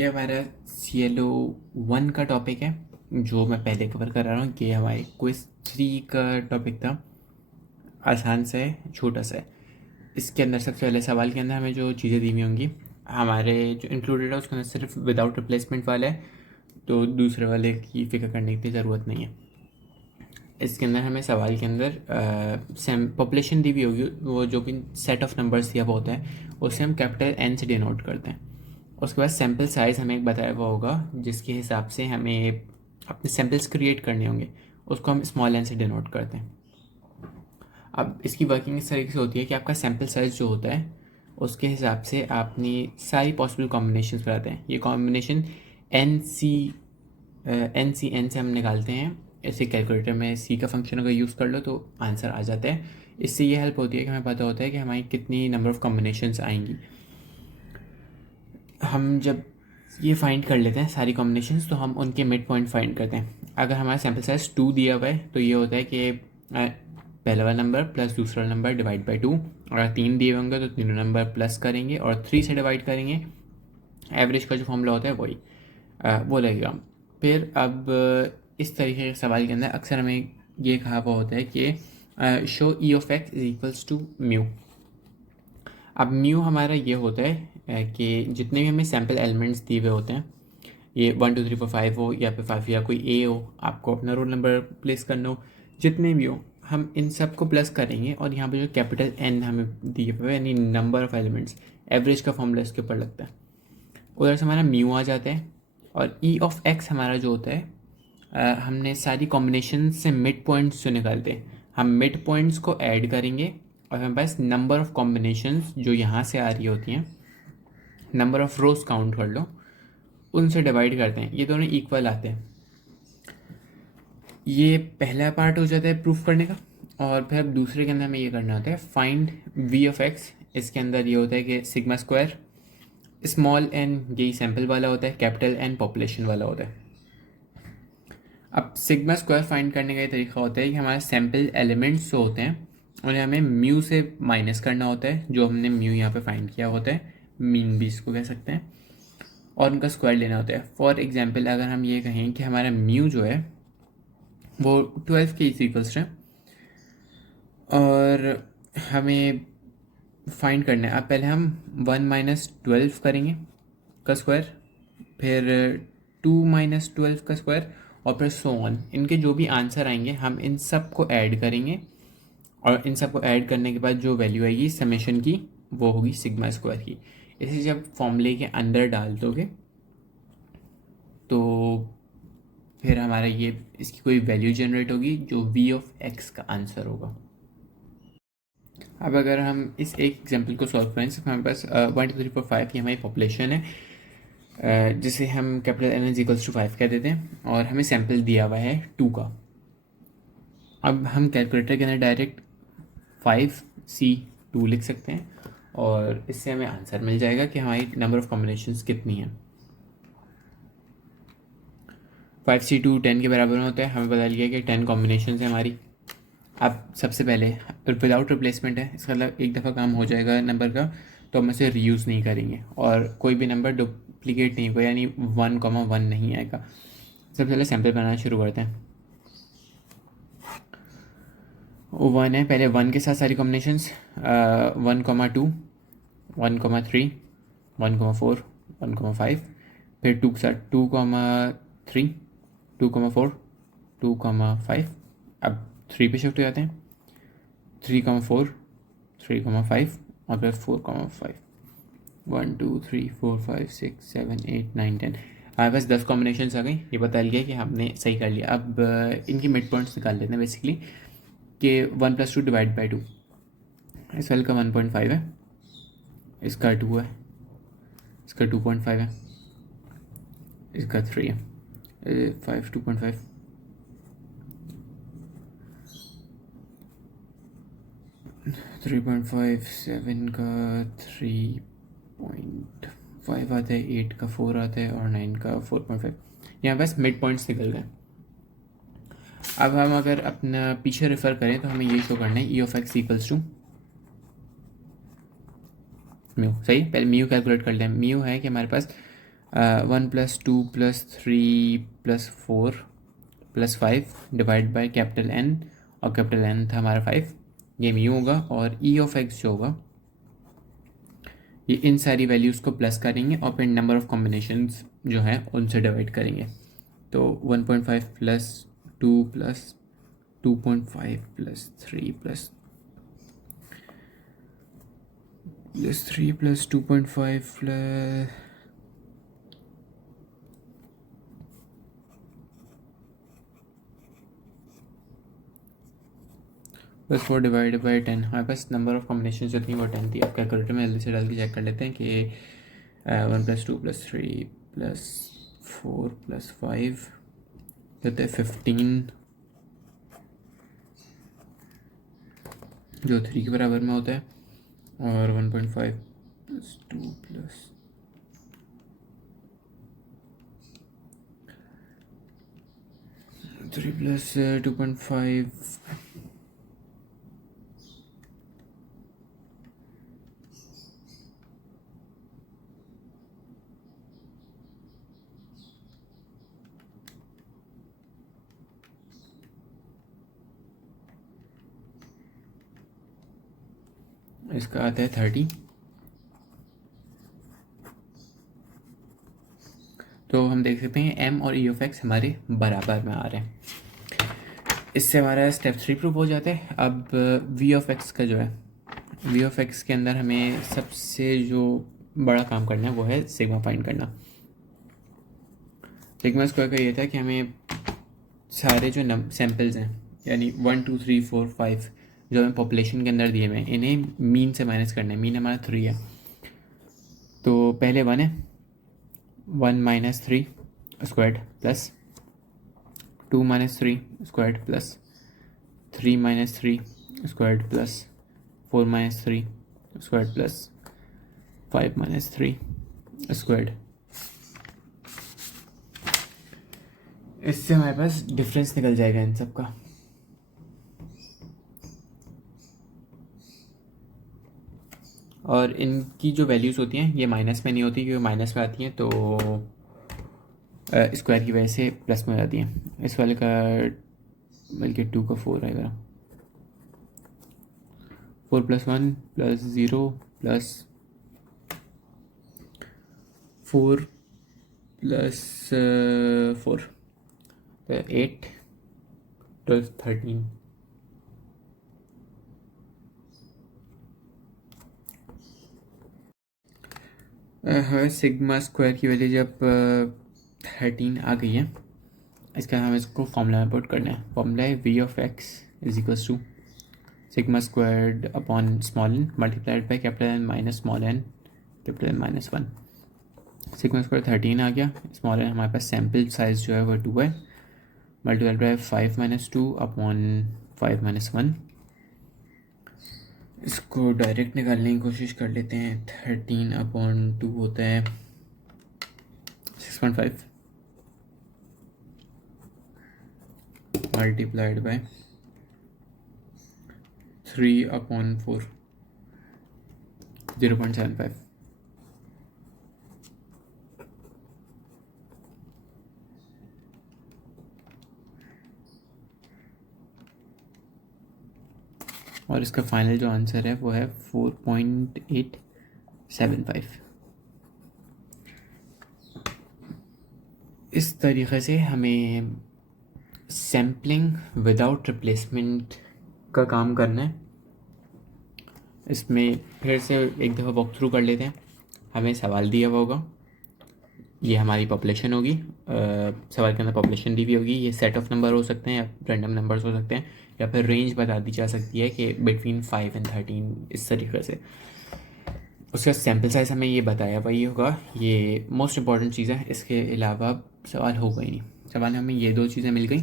ये हमारा CLO 1 का टॉपिक है जो मैं पहले कवर कर रहा हूँ। ये हमारे क्विज 3 का टॉपिक था, आसान सा है, छोटा सा है। इसके अंदर सबसे पहले सवाल के अंदर हमें जो चीज़ें दी हुई होंगी, हमारे जो इंक्लूडेड है उसके अंदर सिर्फ विदाउट रिप्लेसमेंट वाला है, तो दूसरे वाले की फिक्र करने की ज़रूरत नहीं है। इसके अंदर हमें सवाल के अंदर पॉपुलेशन दी हुई होगी, वो जो कि सेट ऑफ नंबर्स दिया हुआ होता है, उसे हम कैपिटल N से डिनोट करते हैं। उसके बाद सैम्पल साइज़ हमें एक बताया हुआ होगा, जिसके हिसाब से हमें अपने सैम्पल्स क्रिएट करने होंगे, उसको हम स्मॉल n से डिनोट करते हैं। अब इसकी वर्किंग इस तरीके से होती है कि आपका सैम्पल साइज़ जो होता है उसके हिसाब से आपने सारी पॉसिबल कॉम्बिनेशंस बनाते हैं। ये कॉम्बिनेशन एन से हम निकालते हैं। ऐसे कैलकुलेटर में सी का फंक्शन अगर यूज़ कर लो तो आंसर आ जाता है। इससे ये हेल्प होती है कि हमें पता होता है कि हमारी कितनी नंबर ऑफ़ कॉम्बिनेशंस आएंगी। हम जब ये फाइंड कर लेते हैं सारी कॉम्बिनेशंस, तो हम उनके मिड पॉइंट फाइंड करते हैं। अगर हमारा सैम्पल साइज़ 2 दिया हुआ है तो ये होता है कि पहला वाला नंबर प्लस दूसरा नंबर डिवाइड बाई 2। अगर 3 दिए होंगे तो तीनों नंबर प्लस करेंगे और 3 से डिवाइड करेंगे। एवरेज का जो फॉर्मूला होता है वही वो लगेगा। फिर अब इस तरीके के सवाल के अंदर अक्सर हमें ये कहा हुआ होता है कि show E of X is equals to mu. अब म्यू हमारा ये होता है कि जितने भी हमें सैम्पल एलिमेंट्स दिए हुए होते हैं, ये 1 2 3 4 5 हो या फिर 5 या कोई ए हो, आपको अपना रोल नंबर प्लेस करना हो, जितने भी हो हम इन सब को प्लस करेंगे। और यहाँ पे जो कैपिटल N हमें दिए हुए यानी नंबर ऑफ़ एलिमेंट्स, एवरेज का फॉर्मूला इसके ऊपर लगता है। उधर से हमारा म्यू आ जाता है। और ई ऑफ एक्स हमारा जो होता है, हमने सारी कॉम्बिनेशन से मिड पॉइंट्स जो निकालते हैं, हम मिड पॉइंट्स को ऐड करेंगे और हमारे पास नंबर ऑफ़ कॉम्बिनेशंस जो यहाँ से आ रही होती हैं, नंबर ऑफ़ रोज काउंट कर लो, उनसे डिवाइड करते हैं। ये दोनों इक्वल आते हैं। ये पहला पार्ट हो जाता है प्रूफ करने का। और फिर अब दूसरे के अंदर हमें ये करना होता है फाइंड वी ऑफ एक्स। इसके अंदर ये होता है कि सिग्मा स्क्वायर, स्मॉल n यही सैम्पल वाला होता है, कैपिटल N पॉपुलेशन वाला होता है। अब सिग्मा स्क्वायर फाइंड करने का ये तरीका होता है कि हमारे सैम्पल एलिमेंट्स जो होते हैं उन्हें हमें म्यू से माइनस करना होता है, जो हमने म्यू यहाँ पे फाइंड किया होता है, मीन भी इसको कह सकते हैं, और उनका स्क्वायर लेना होता है। फॉर एग्जांपल अगर हम ये कहें कि हमारा म्यू जो है वो 12 के इक्वल्स है और हमें फाइंड करना है। अब पहले हम 1 माइनस 12 करेंगे का स्क्वायर, फिर 2 माइनस 12 का स्क्वायर, और फिर सो ऑन। इनके जो भी आंसर आएंगे हम इन सब को ऐड करेंगे, और इन सब को ऐड करने के बाद जो वैल्यू आएगी समेशन की, वो होगी सिग्मा स्क्वायर की। इसे जब फॉर्मूले के अंदर डाल दोगे तो फिर हमारा ये इसकी कोई वैल्यू जनरेट होगी जो वी ऑफ एक्स का आंसर होगा। अब अगर हम इस एक एग्जांपल को सॉल्व करें, सिर्फ हमारे पास 1 2 3 4 5 ये हमारी पॉपुलेशन है, जिसे हम capital N is equals to 5 कह देते हैं, और हमें सैम्पल दिया हुआ है 2 का। अब हम कैलकुलेटर के अंदर डायरेक्ट 5C2 लिख सकते हैं और इससे हमें आंसर मिल जाएगा कि हमारी नंबर ऑफ़ कॉम्बिनेशंस कितनी हैं। 5C2 10 के बराबर होता है। हमें पता लिया कि 10 कॉम्बिनेशन है हमारी। अब सबसे पहले विदाउट रिप्लेसमेंट है, इसका मतलब एक दफ़ा काम हो जाएगा नंबर का, तो हम इसे रीयूज़ नहीं करेंगे और कोई भी नंबर डुप्लीकेट नहीं होगा, यानी 1,1 नहीं आएगा। सबसे पहले सैम्पल बनाना शुरू करते हैं। 1 है, पहले 1 के साथ सारी कॉम्बिनेशंस 1,2 1,3 1,4 1,5, फिर 2 के साथ 2,3 2,4 2,5। अब 3 पे शिफ्ट हो जाते हैं, 3,4 3,5 और फिर 4,5। 1 2 3 4 5 6 7 8 9 10। हमारे पास 10 कॉम्बिनेशन आ गई। ये बता लिया कि हमने सही कर लिया। अब इनकी मिड पॉइंट्स निकाल लेते हैं बेसिकली, कि 1 + 2 डिवाइड बाई 2। इस वाले का 1.5 है, इसका 2 है, इसका 2.5 है, इसका 3 है, 5 2.5, 3.5 7 का 3.5 आता है, 8 का 4 आता है और 9 का 4.5। यहाँ बस मिड पॉइंट्स निकल गए। अब हम अगर अपना पीछे रेफर करें तो हमें ये शो करना है E of X equals to mu. सही, पहले म्यू कैलकुलेट कर लें। म्यू है कि हमारे पास 1 + 2 + 3 + 4 + 5 डिवाइड बाय कैपिटल N, और कैपिटल N था हमारा 5, ये म्यू होगा। और ई ऑफ एक्स जो होगा ये इन सारी वैल्यूज़ को प्लस करेंगे और फिर नंबर ऑफ कॉम्बिनेशंस जो हैं उनसे डिवाइड करेंगे। तो 1.5 + 2 + 2.5 + 3 + 3 + 2.5 + 4 डिवाइड बाई 10। हमारे पास नंबर ऑफ कॉम्बिनेशन जो थी वो 10 थी। अब कैलकुलेटर में जल्दी से डाल के चेक कर लेते हैं कि 1 + 2 + 3 + 4 + 5 देते हैं 15, जो 3 के बराबर में होता है। और 1.5 + 2 + 3 + 2.5 इसका आता है 30। तो हम देख सकते हैं m और e ऑफ एक्स हमारे बराबर में आ रहे हैं। इससे हमारा स्टेप 3 प्रूव हो जाता है। अब v ऑफ एक्स का जो है, v ऑफ एक्स के अंदर हमें सबसे जो बड़ा काम करना है वो है सिग्मा फाइंड करना। सिग्मा स्क्वायर का ये था कि हमें सारे जो सैम्पल्स हैं, यानी 1 2 3 4 5 जो हमें पॉपुलेशन के अंदर दिए हुए हैं, इन्हें मीन से माइनस करना है। मीन हमारा 3 है, तो पहले 1 है, 1 - 3 squared plus 2 - 3 squared plus 3 - 3 squared plus 4 - 3 squared plus 5 - 3 squared. इससे हमारे पास डिफरेंस निकल जाएगा इन सब का। और इनकी जो वैल्यूज़ होती हैं ये माइनस में नहीं होती, क्योंकि माइनस में आती हैं तो स्क्वायर की वजह से प्लस में हो जाती हैं। इस वाले का बल्कि 2 का 4 आएगा। 4 + 1 + 0 + 4 + 4 तो 8 12 13। हाँ, सिग्मा स्क्वायर की वैल्यू जब 13 आ गई है, इसका हम इसको फॉर्मूला में पुट करना है। फॉर्मूला है v of x = sigma squared upon small n multiplied by capital N minus small n capital N -1। Sigma square 13 आ गया। स्मॉल n हमारे पास सैम्पल साइज़ जो है वो 2 है, मल्टीप्लाइड बाई 5 - 2 अपॉन 5 - 1। इसको डायरेक्ट निकालने की कोशिश कर लेते हैं। 13/2 होता है 6.5 मल्टीप्लाइड बाय 3/4 0.75। और इसका फाइनल जो आंसर है वो है 4.875। इस तरीक़े से हमें सैम्पलिंग विदाउट रिप्लेसमेंट का काम करना है। इसमें फिर से एक दफ़ा वॉक थ्रू कर लेते हैं। हमें सवाल दिया हुआ होगा, ये हमारी पॉपुलेशन होगी, सवाल के अंदर पॉपुलेशन दी हुई होगी। ये सेट ऑफ नंबर हो सकते हैं या रैंडम नंबर्स हो सकते हैं, या फिर रेंज बता दी जा सकती है कि बिटवीन 5 और 13, इस तरीके से। उसका सैम्पल साइज़ हमें ये बताया हुआ ही होगा। ये मोस्ट इंपॉर्टेंट चीज़ है, इसके अलावा सवाल होगा ही नहीं। सवाल हमें ये 2 चीज़ें मिल गई।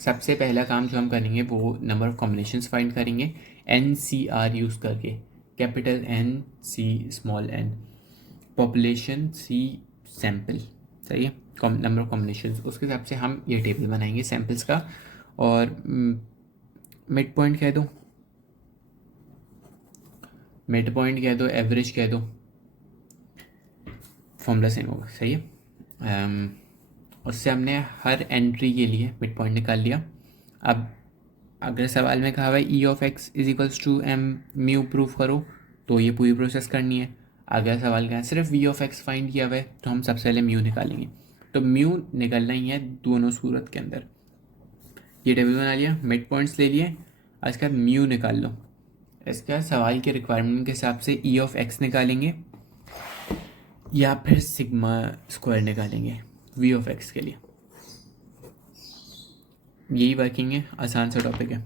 सबसे पहला काम जो हम करेंगे वो नंबर ऑफ़ कॉम्बिनेशंस फाइंड करेंगे NCR यूज़ करके। Capital N C small n, population C sample, सही है, नंबर ऑफ कॉम्बिनेशंस। उसके हिसाब से हम ये टेबल बनाएंगे सैम्पल्स का। और मिड पॉइंट कह दो, मिड पॉइंट कह दो, एवरेज कह दो, फॉर्मूला सेम होगा, सही है। उससे हमने हर एंट्री के लिए मिड पॉइंट निकाल लिया। अब अगर सवाल में कहा हुआ है E of X is equals to M mu proof करो, तो ये पूरी प्रोसेस करनी है। अगर सवाल का सिर्फ वी ऑफ एक्स फाइंड किया हुआ है तो हम सबसे पहले म्यू निकालेंगे। तो म्यू निकलना ही है दोनों सूरत के अंदर। ये टेबल बना लिया, मिड पॉइंट्स ले लिए, इसके बाद म्यू निकाल लो। इसके बाद सवाल के रिक्वायरमेंट के हिसाब से ई ऑफ एक्स निकालेंगे या फिर सिग्मा स्क्वायर निकालेंगे वी ऑफ एक्स के लिए। यही वर्किंग है, आसान सा टॉपिक है।